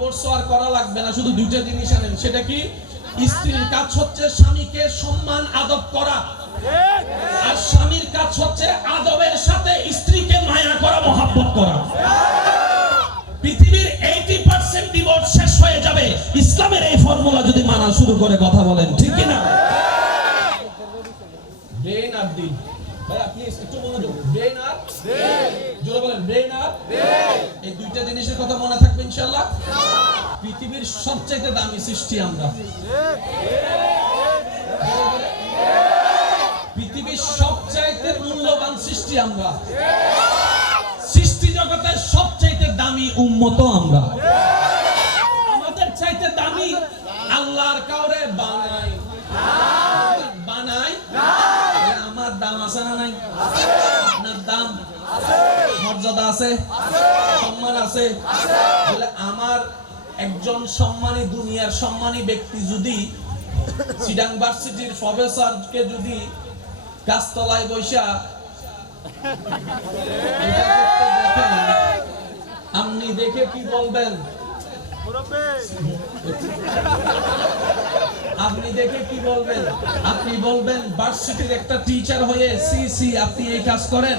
Divorce আর করা লাগবে না শুধু দুইটা জিনিস আনেন সেটা কি? স্ত্রীর কাজ হচ্ছে স্বামীকে সম্মান আদব করা। আর স্বামীর কাজ হচ্ছে আদবের সাথে স্ত্রীকে মায়া করা মহাব্বত করা। পৃথিবীর এইটি পার্সেন্ট ডিভোর্স শেষ হয়ে যাবে। ইসলামের এই ফর্মুলা যদি মানা শুরু করে কথা বলেন ঠিক কিনা? ব্রেন আর দিন ভাই আপনি একটু মনোযোগ ব্রেন আর জোরে বলেন ব্রেন আর দুইটা জিনিসের কথা মনে থাকবে ইনশাআল্লাহ? পৃথিবীর সবচেয়ে দামি সৃষ্টি আমরা। পৃথিবীর সবচাইতে মূল্যবান সৃষ্টি আমরা। সৃষ্টি জগতের সবচাইতে দামি উম্মত আমরা। আমাদের চাইতে দামি আল্লাহর কাউরে বানাই। বানাই? আমার দাম আছে না নাই? আপনার দাম? মর্যাদা আছে? আছে? বলে আমার একজন সম্মানী দুনিয়ার সম্মানী ব্যক্তি যদি ভার্সিটির প্রফেসরকে যদি গাছতলায় বৈশা আপনি দেখে কি বলবেন? আপনি দেখে কি বলবেন? আপনি বলবেন ভার্সিটির একটা টিচার হয়ে, সি সি, আপনি এই কাজ করেন?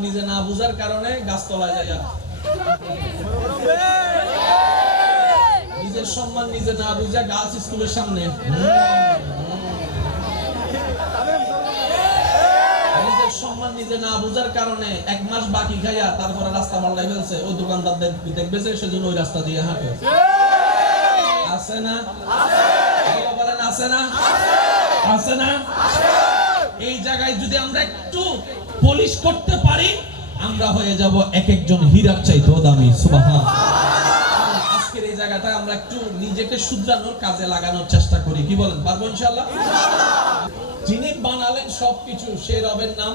নিজের নিজে না বুঝার কারণে গাছতলায় আর। নিজের সম্মান নিজে না বুঝা গাছ স্কুলের সামনে। না বুঝার কারণে এক মাস বাকি খাইয়া তারপরে রাস্তা পাল্টাই ফেলছে। ওই দোকানদার দেখ- দেখবেছে, সেজন্য ওই রাস্তা দিয়ে হাঁটে। আছে না? আল্লাহ বলেন, আছে না? আছে না? এই জায়গায় যদি আমরা একটু পলিশ করতে পারি, আমরা হয়ে যাব এক একজন হীরার চাইতেও দামি, সুবহান। যিনি বানালেন সবকিছু, সে রবের নাম?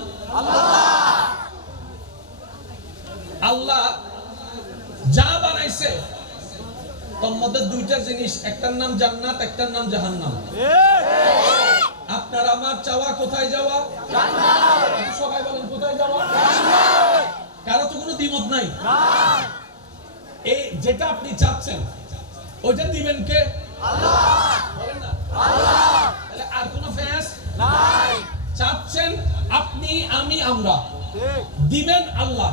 আল্লাহ যা বানাইছে দুইটা জিনিস, একটার নাম জান্নাত, একটার নাম জাহান্নাম। আপনার আমার চাওয়া কোথায় যাওয়া? সবাই বলেন, কোথায় যাওয়া? কারও তো কোনো দ্বিমত নাই। এই যেটা আপনি চাচ্ছেন, ওইটা দিবেন কে? চাচ্ছেন আপনি, আমি, আমরা। দিবেন আল্লাহ।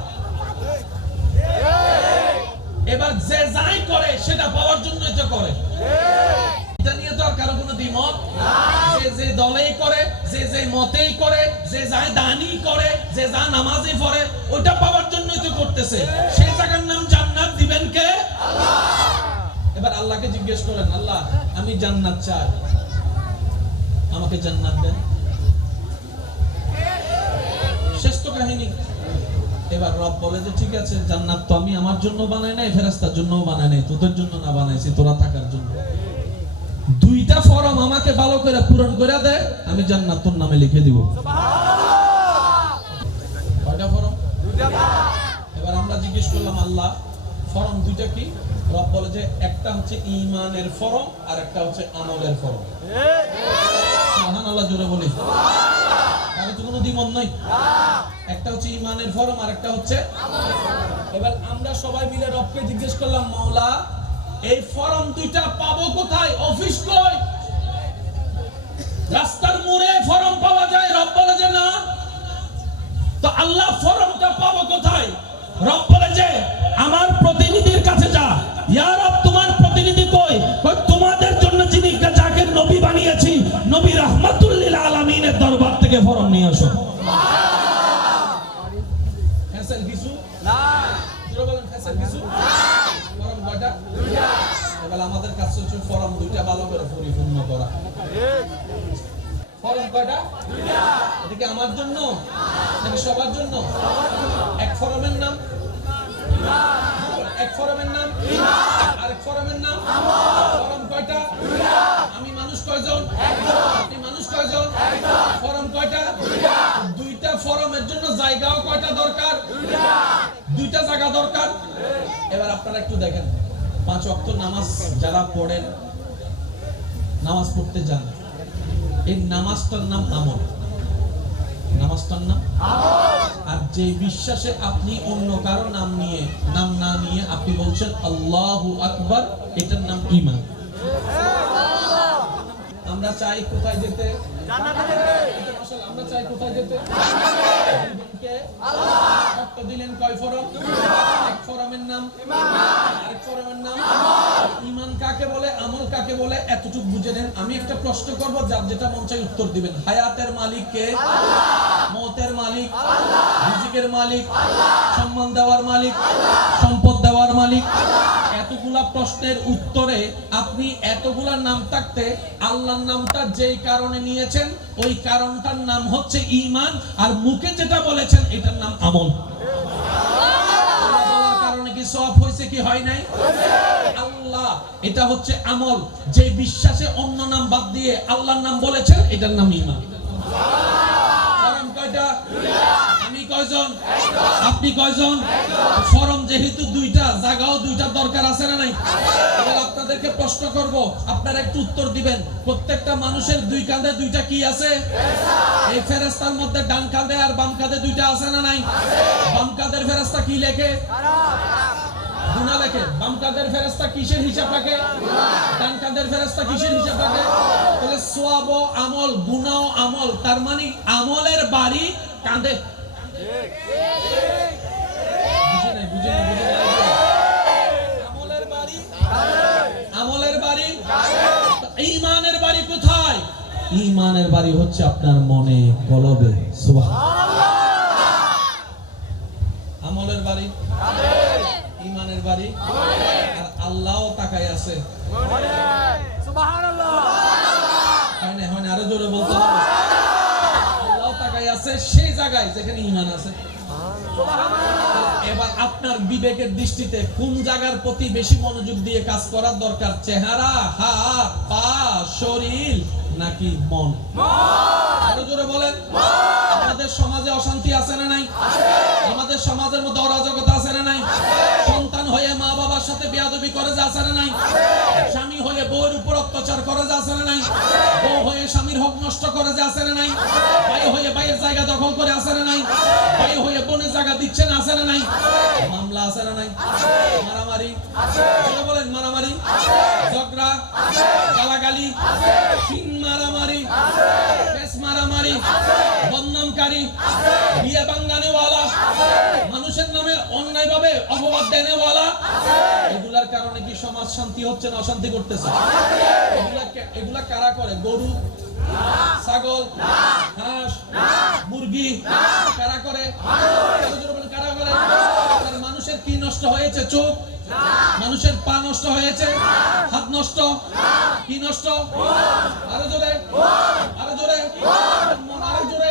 এবার যে যাই করে, সেটা পাওয়ার জন্য এটা করে। এটা নিয়ে তো আর কারও কোনো দ্বিমত? যে যে দলেই করে, যে যে মতেই করে, যে যায় দানি করে, যে যা নামাজে পড়ে ওটা পাওয়ার জন্যই তো করতেছে। সেই জায়গার নাম জান্নাত দিবেন কে? এবার আল্লাহকে জিজ্ঞেস করেন আল্লাহ, আমি জান্নাত চাই। আমাকে জান্নাত দেন। শেষ তো কাহিনী। এবার রব বলে যে, ঠিক আছে, জান্নাত তো আমি আমার জন্য বানাই নাই ফেরেস্তার জন্য বানাই নাই, তোদের জন্য না বানাইছি, তোরা থাকার জন্য। দুইটা ফরম আমাকে ভালো করে পূরণ করে দে, আমি জান্নাত তোর নামে লিখে দিব। এবার আমরা জিজ্ঞেস করলাম আল্লাহ, ফরম দুইটা কি? রব বলে যে একটা হচ্ছে ইমানের ফরম আর একটা হচ্ছে আমলের ফরম। আল্লাহ জোরে বলি। তাহলে তো কোনো দ্বিমত নাই। একটা হচ্ছে ইমানের ফরম আর একটা হচ্ছে এবার আমরা সবাই মিলে রবকে জিজ্ঞেস করলাম, মাওলা এই ফরম দুইটা পাবো কোথায়? অফিস কই রাস্তার মোড়ে ফরম পাওয়া যায় রব বলে যে না। তো আল্লাহ ফরমটা পাবো কোথায়? রব বলে যে আমার প্রতিনিধির কাছে যা। ইয়া রব তোমার প্রতিনিধি কই? কই তোমাদের জন্য যিনি যাকে নবী বানিয়েছি নবী রাহমাতুল্লিল আলামিনের দরবার থেকে ফরম নিয়ে আসো। ফেসেল কিছু? না। বলেন ফেসেল কিছু? ফরম কয়টা? এবার আমাদের কাছে হচ্ছে ফরম দুইটা ভালো করে পরিপূর্ণ করা। ফরম কয়টা? এটা কি আমার জন্য? সবার জন্য? এক ফরমের নাম? এক ফরমের নাম? আরেক ফরমের নাম? ফরম কয়টা? আমি মানুষ কয়জন? আপনি মানুষ কয়জন? ফরম কয়টা? দুইটা ফরমের জন্য জায়গাও কয়টা দরকার? দুইটা জায়গা দরকার? এবার আপনারা একটু দেখেন। পাঁচ ওয়াক্ত নামাজ যারা পড়েন নামাজ পড়তে যান। এই নামাজটার নাম আমল। নামাজটার নাম আর যে বিশ্বাসে আপনি অন্য কারও নাম নিয়ে নাম না নিয়ে আপনি বলছেন আল্লাহু আকবার এটার নাম ঈমান। আমরা চাই কোথায় যেতে? আমরা চাই কোথায় যেতে? কে? রক্ত দিলেন কয় ফরম? এক ফরমের নাম। আরেক ফরমের নাম। ইমান কাকে বলে, আমল কাকে বলে, এতটুকু বুঝে নেন। আমি একটা প্রশ্ন করব, যার যেটা মন চাই উত্তর দিবেন। হায়াতের মালিক কে? মতের মালিক। রিজিকের মালিক। সম্মান দেওয়ার মালিক। সম্পদ প্রশ্নের উত্তরে আপনি এতগুলা নাম থাকতে আল্লাহর নামটা যেই কারণে নিয়েছেন, ওই কারণটার নাম হচ্ছে ইমান আর মুখে যেটা বলেছেন এটার নাম আমল। হয়েছে কি হয় নাই? আল্লাহ, এটা হচ্ছে আমল। যে বিশ্বাসে অন্য নাম বাদ দিয়ে আল্লাহর নাম বলেছেন এটার নাম ফরম আপনি কয়জন? ফরম যেহেতু দুইটা, জায়গাও দুইটা দরকার আছে না নাই? আপনাদেরকে প্রশ্ন করব, আপনারা একটু উত্তর দিবেন। প্রত্যেকটা মানুষের দুই কাঁধে দুইটা কি আছে? এই ফেরেস্তার মধ্যে ডান কাঁধে আর বাম কাঁধে দুইটা আছে না নাই? বাম কাঁধের ফেরেস্তা কি লেখে? গুণা লেখে বাম কাঁধের ফেরেস্তা কিসের হিসাব রাখে? ডান কাঁধের ফেরেস্তা কিসের হিসাব রাখে? তাহলে সোয়াব আমল গুণা ও আমল, তার মানে আমলের বাড়ি বাড়ি ইমানের বাড়ি কোথায়? ইমানের বাড়ি হচ্ছে আপনার মনে, কলবে, সুবহান আমলের বাড়ি ইমানের বাড়ি আর আল্লাহও তাকাই আছে হয় না হয় না আরও জোরে বলতে হবে আল্লাহ তাকাই আছে যেখানে ইমান আছে। এবার আপনার বিবেকের দৃষ্টিতে কোন জায়গার প্রতি বেশি মনোযোগ দিয়ে কাজ করার দরকার? চেহারা, হাত, পা, শরীর নাকি মন? আরও জোরে বলেন। আমাদের সমাজে অশান্তি আছে না নাই? আমাদের সমাজের মধ্যে অরাজকতা আছে না নাই সন্তান হয়ে মা বাবার সাথে বেয়াদবি করে যে আছে না নাই? স্বামী হয়ে বউয়ের উপর অত্যাচার করে যে আছে না নাই? বউ হয়ে স্বামীর হক নষ্ট করে যে আছে না নাই? ভাই হয়ে ভাইয়ের জায়গা দখল করে আছে না নাই? ভাই হয়ে বোনের জায়গা দিচ্ছেন আছে না নাই? মামলা আছে না নাই? মারামারি? বলে বলেন, মারামারি? ঝগড়া? গালাগালি? ফিন মারামারি? পেস মারামারি? বদনামকারী? বিয়ে বাঙ্গানেওয়ালা? মানুষের নামে অপবাদ এগুলার কারণে কি সমাজ শান্তি হচ্ছে না অশান্তি করতেছে? এগুলা কারা করে? গরু? ছাগল? হাঁস? মুরগি? কারা করে? কারা করে? মানুষের কি নষ্ট হয়েছে চোখ? মানুষের পা নষ্ট হয়েছে? হাত নষ্ট? কি নষ্ট? আরও জোরে? আরও জোরে? আরও জোরে?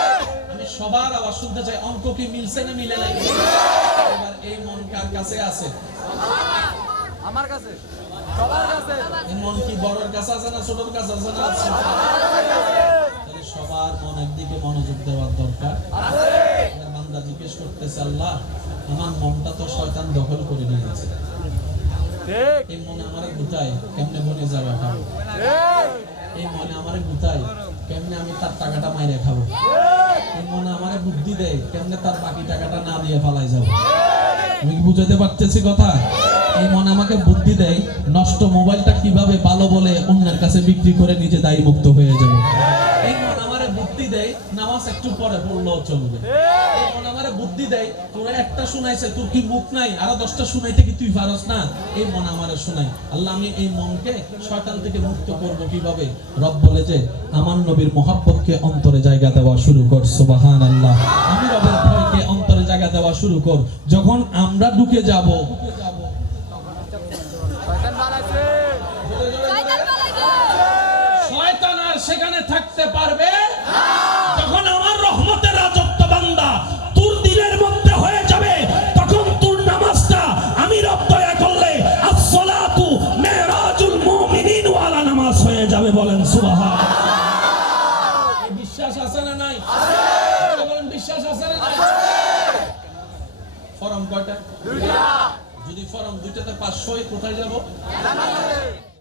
সবার আবার শুনতে চাই অঙ্ক কি মিলছে না মিলে নাই? এবার এই মন কার কাছে আছে? আমার কাছে সবার কাছে। মন কি বড়র কাছে আছে না ছোটর কাছে আছে না? তাহলে সবার মন একদিকে মনোযোগ দেওয়ার দরকার। বান্দা জিজ্ঞেস করতেছে আল্লাহ আমার মনটা তো শয়তান দখল করে নিয়েছে। এই মনে আমারে গুটায় কেমনে বনে যাবে খাব এই মনে আমারে কেমনে আমি তার টাকাটা মাইরে খাব? মনে আমারে বুদ্ধি দেয়, কেমনে তার বাকি টাকাটা না দিয়ে পালাই যাব? আমি কি বুঝাতে পারতেছি কথা? এই মনে আমাকে বুদ্ধি দেয়, নষ্ট মোবাইলটা কীভাবে ভালো বলে অন্যের কাছে বিক্রি করে নিজে দায়ী মুক্ত হয়ে যাবে? দেয় নামাজ একটু পরে পড়লেও চলবে। এই! বুদ্ধি দেয় তোরা একটা শুনাইছে তোর কি মুখ নাই? আরও দশটা শুনাইতে কি তুই পারস না? এই মন আমারে শোনাই আল্লাহ আমি এই মনকে শয়তান থেকে মুক্ত করব কীভাবে? রব বলে যে আমার নবীর মোহাব্বতকে অন্তরে জায়গা দেওয়া শুরু কর সুবাহান আল্লাহ আমি রবের ভয়কে অন্তরে জায়গা দেওয়া শুরু কর। যখন আমরা ঢুকে যাব শয়তান আর সেখানে থাকতে পারবে বলেন সুবাহা বিশ্বাস আছে না নাই? বলেন বিশ্বাস আছে না নাই? ফরম কয়টা? যদি ফরম দুইটাতে পাঁচশো কোথায় যাব?